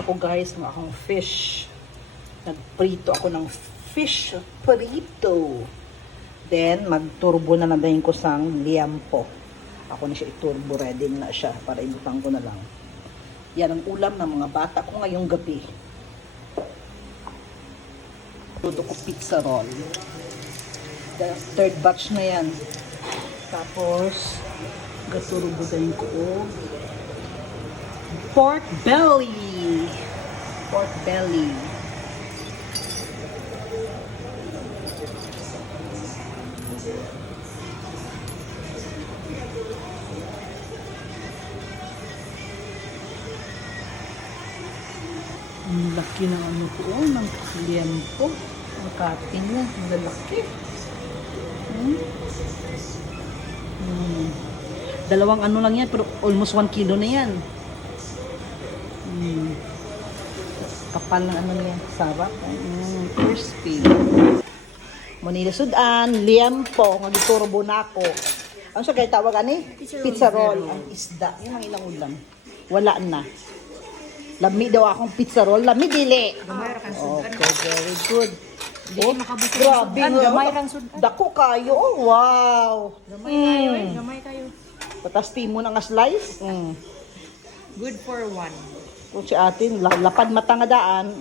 ako guys ng akong fish. Nagprito ako ng fish prito. Then, mag-turbo na nadayin ko sang liampo. Ako na siya i-turbo, ready na siya para ibutang ko na lang. Yan ang ulam ng mga bata ko ngayong gabi. Luto ko pizza roll. The third batch na yan. Tapos, gaturbo din ko pork belly. Pork belly. Ang laki ng ano ko, ng liempo. Ang cutting niya, ang lalaki. Dalawang ano lang yan, pero almost 1 kilo na yan. Kapal ng ano niya, sarap. Crispy. Manila Sudan, liempo, nga giturbo na ako. Ano siya kaya tawag ani? Pizza roll. Ang isda, yun ang ilang ulam. Wala na. Lami daw akong pizza roll, lami dili. Okay, very good. Oh, grabe nga. Dako kayo, oh wow. Gamay kayo. Patasti mo na nga slice. Good for one. Kung si atin, lapad mata nga daan.